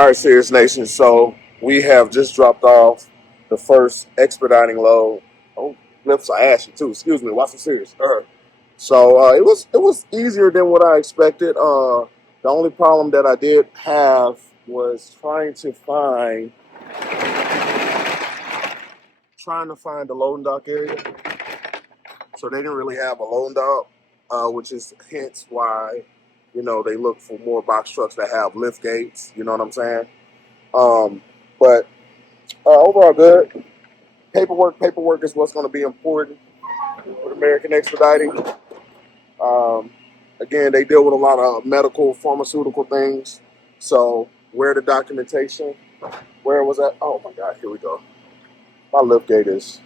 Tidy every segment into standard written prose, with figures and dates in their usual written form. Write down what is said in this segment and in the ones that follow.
All right, Serious Nation. So we have just dropped off the first expediting load. Oh, lips are ashy too. Excuse me. Watch the serious. So it was easier than what I expected. The only problem that I did have was trying to find the loading dock area. So they didn't really have a loading dock, which is hence why, they look for more box trucks that have lift gates. You know what I'm saying? But overall good. Paperwork is what's going to be important with American Expediting. Again, they deal with a lot of medical, pharmaceutical things. So where the documentation, where was that? Oh my God, here we go. My lift gate is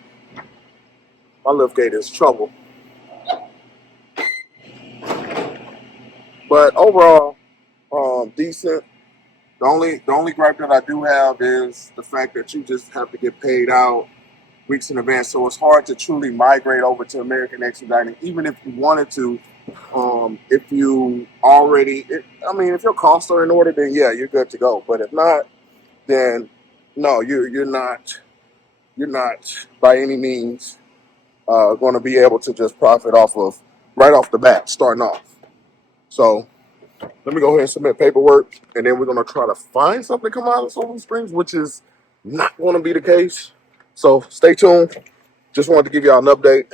trouble. But overall, decent. The only gripe that I do have is the fact that you just have to get paid out weeks in advance. So it's hard to truly migrate over to American Expediting, even if you wanted to. If you already, if your costs are in order, then yeah, you're good to go. But if not, then no, you're not by any means going to be able to just profit right off the bat, starting off. So let me go ahead and submit paperwork, and then we're going to try to find something to come out of Silver Springs, which is not going to be the case. So stay tuned. Just wanted to give y'all an update.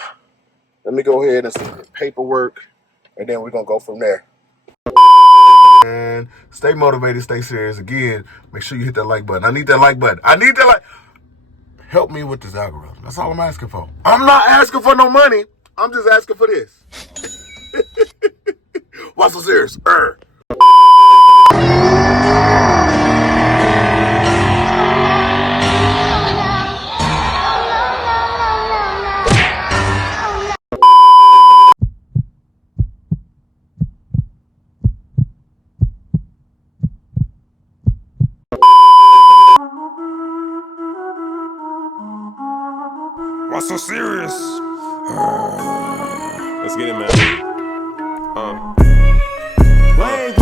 Let me go ahead and submit paperwork, and then we're going to go from there. And stay motivated, stay serious. Again, make sure you hit that like button. I need that like button. Help me with this algorithm. That's all I'm asking for. I'm not asking for no money. I'm just asking for this. What's so serious? What's so serious? Let's get it, man. Lanes.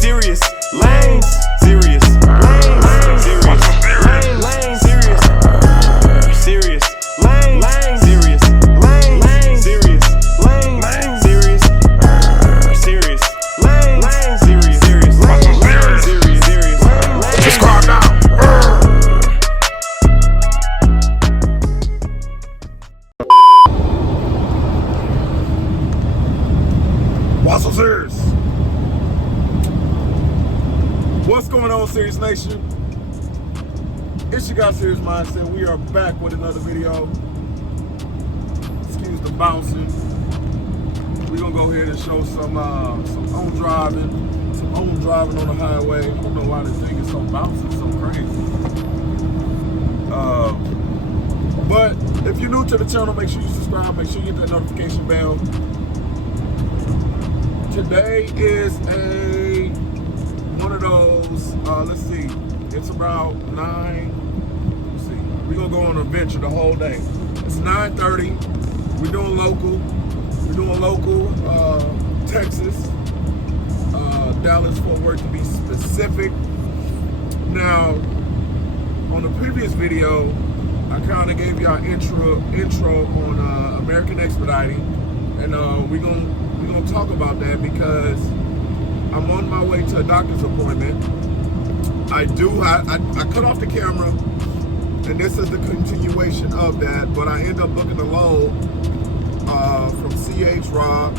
Serious. Lanes. Serious. Lanes. Serious. Lanes. Serious. Serious. Lanes. Serious. Lanes. Serious. Lanes. Serious. Serious. Lanes. Serious. Serious. Serious. Just calm down. What's so serious? What's going on, Serious Nation? It's your guy, Serious Mindset. We are back with another video. Excuse the bouncing. We're gonna go ahead and show some own driving on the highway. I don't know why this thing is so bouncy, so crazy. But if you're new to the channel, make sure you subscribe. Make sure you hit that notification bell. Today is one of those, let's see, it's about 9, let's see, we're going to go on an adventure the whole day. It's 9:30, we're doing local, Texas, Dallas, Fort Worth to be specific. Now, on the previous video, I kind of gave y'all intro on American Expediting, and we're gonna talk about that because I'm on my way to a doctor's appointment. I cut off the camera, and this is the continuation of that, but I end up booking a load from CH Rob.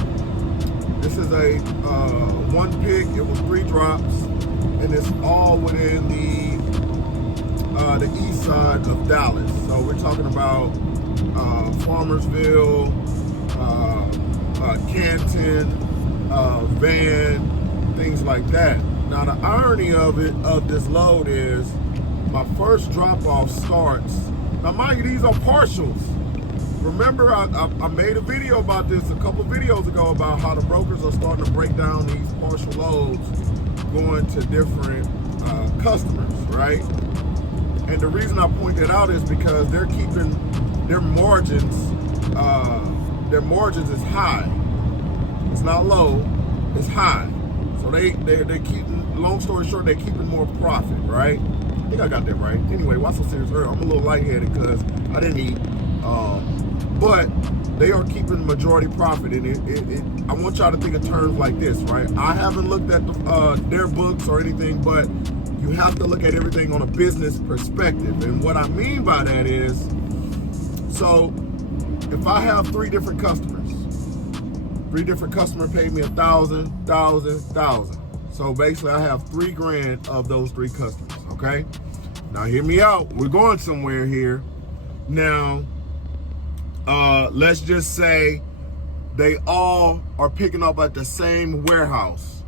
This is a one pick. It was 3 drops, and it's all within the east side of Dallas. So we're talking about Farmersville, Canton, Van, things like that. Now the irony of this load is my first drop-off starts. Now mind you, these are partials. Remember, I made a video about this a couple videos ago about how the brokers are starting to break down these partial loads going to different customers, right? And the reason I point that out is because they're keeping their margins. Their margins is high. It's not low, it's high. So So they keeping, long story short, they're keeping more profit, right? I think I got that right. Anyway, why so serious? I'm a little lightheaded because I didn't eat. But they are keeping majority profit, and I want y'all to think of terms like this, right? I haven't looked at their books or anything, but you have to look at everything on a business perspective. And what I mean by that is, so if I have three different customers pay me $1,000. So basically I have $3,000 of those three customers, okay? Now hear me out, we're going somewhere here. Now, let's just say they all are picking up at the same warehouse.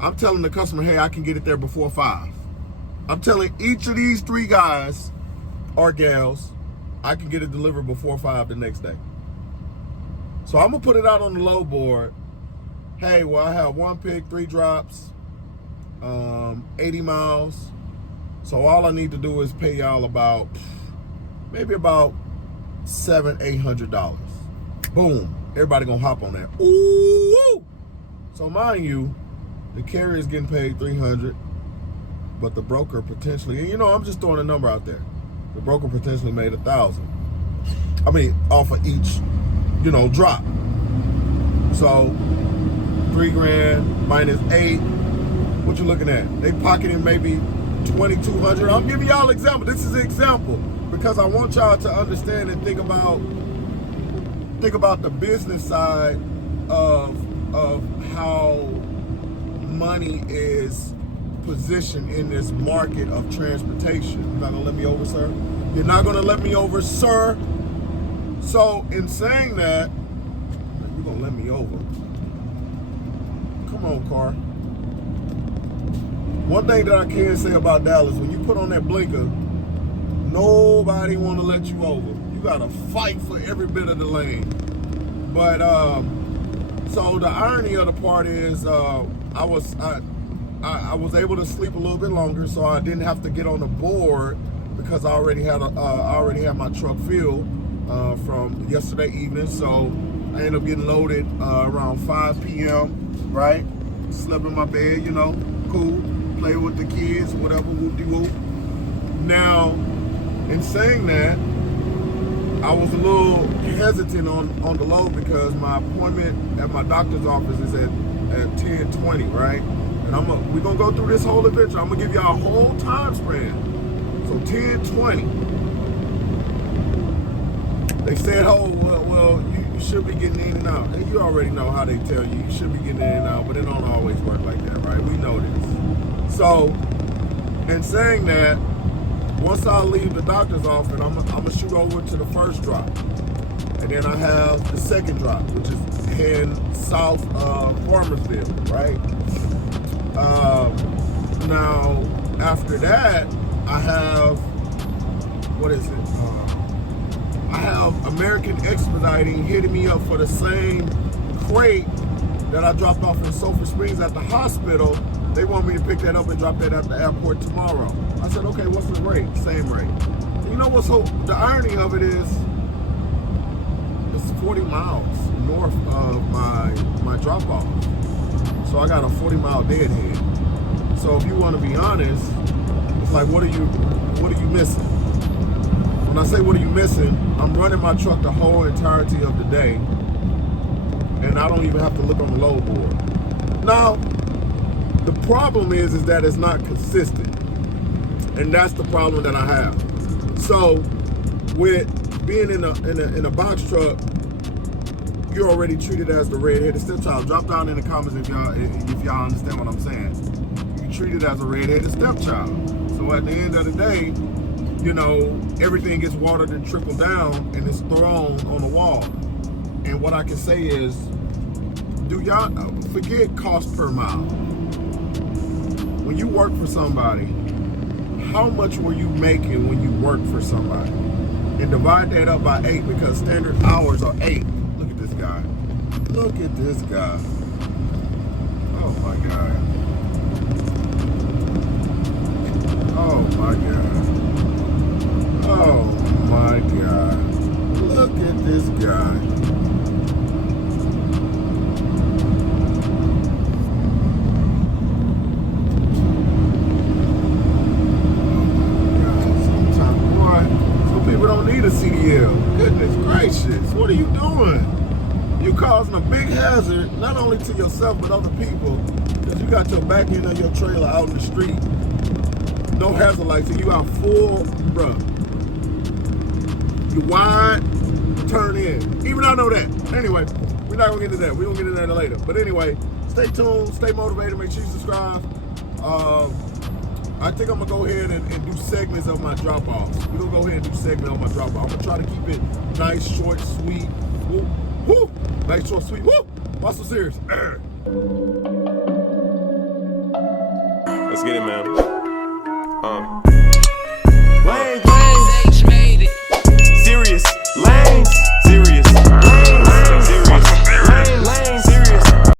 I'm telling the customer, hey, I can get it there before 5. I'm telling each of these 3 guys or gals, I can get it delivered before 5 the next day. So I'm gonna put it out on the load board. Hey, well, I have 1 pick, 3 drops, 80 miles. So all I need to do is pay y'all about, maybe about $700-800. Boom, everybody gonna hop on that. Ooh! So mind you, the carrier's getting paid $300, but the broker potentially, and I'm just throwing a number out there. The broker potentially made $1,000. I mean, off of each, drop. So $3,000 minus 8. What you looking at? They pocketing maybe $2,200. I'm giving y'all an example. This is an example because I want y'all to understand and think about the business side of how money is positioned in this market of transportation. You're not gonna let me over, sir? You're not gonna let me over, sir? So in saying that, you're gonna let me over. Come on, car. One thing that I can say about Dallas, when you put on that blinker, nobody wanna let you over. You gotta fight for every bit of the lane. But so the irony of the part is, I was able to sleep a little bit longer, so I didn't have to get on the board because I already had my truck filled from yesterday evening. So I ended up getting loaded around 5 p.m. Right, slept in my bed, cool, play with the kids, whatever, whoop-de-whoop. Now, in saying that, I was a little hesitant on the load because my appointment at my doctor's office is at 10:20, right? And we're gonna go through this whole adventure. I'm gonna give y'all a whole time span. So 10:20. They said, oh, well, you should be getting in and out. And you already know how they tell you should be getting in and out, but it don't always work like that, right? We know this. So, in saying that, once I leave the doctor's office, I'm gonna shoot over to the first drop. And then I have the second drop, which is heading south of Farmersville, right? Now, after that, I have, I have American Expediting hitting me up for the same crate that I dropped off in Sulphur Springs at the hospital. They want me to pick that up and drop that at the airport tomorrow. I said, okay, what's the rate? Same rate. And you know what's the irony of it is, it's 40 miles north of my drop-off. So I got a 40-mile deadhead. So if you want to be honest, it's like, what are you missing? When I say what are you missing, I'm running my truck the whole entirety of the day, and I don't even have to look on the load board. Now, the problem is that it's not consistent, and that's the problem that I have. So, with being in a box truck, you're already treated as the red-headed stepchild. Drop down in the comments if y'all understand what I'm saying. You're treated as a red-headed stepchild. So at the end of the day, everything gets watered and trickled down and it's thrown on the wall. And what I can say is, do y'all forget cost per mile? When you work for somebody, how much were you making when you worked for somebody? And divide that up by 8 because standard hours are 8. Look at this guy. Look at this guy. Oh my God. Oh my God. Oh my God. Look at this guy. don't need a CDL. Goodness gracious, what are you doing? You causing a big hazard, not only to yourself, but other people, because you got your back end of your trailer out in the street. No hazard lights, and you out full, bruh. You wide, turn in. Even I know that. Anyway, we're not gonna get into that. We're gonna get into that later. But anyway, stay tuned, stay motivated, make sure you subscribe. I think I'm gonna go ahead and do segments of my drop-offs. We're gonna go ahead and do segments on my drop-off. I'm gonna try to keep it nice, short, sweet. Woo, woo. Nice, short, sweet. Woo! Muscle serious. Let's get it, man. Lane,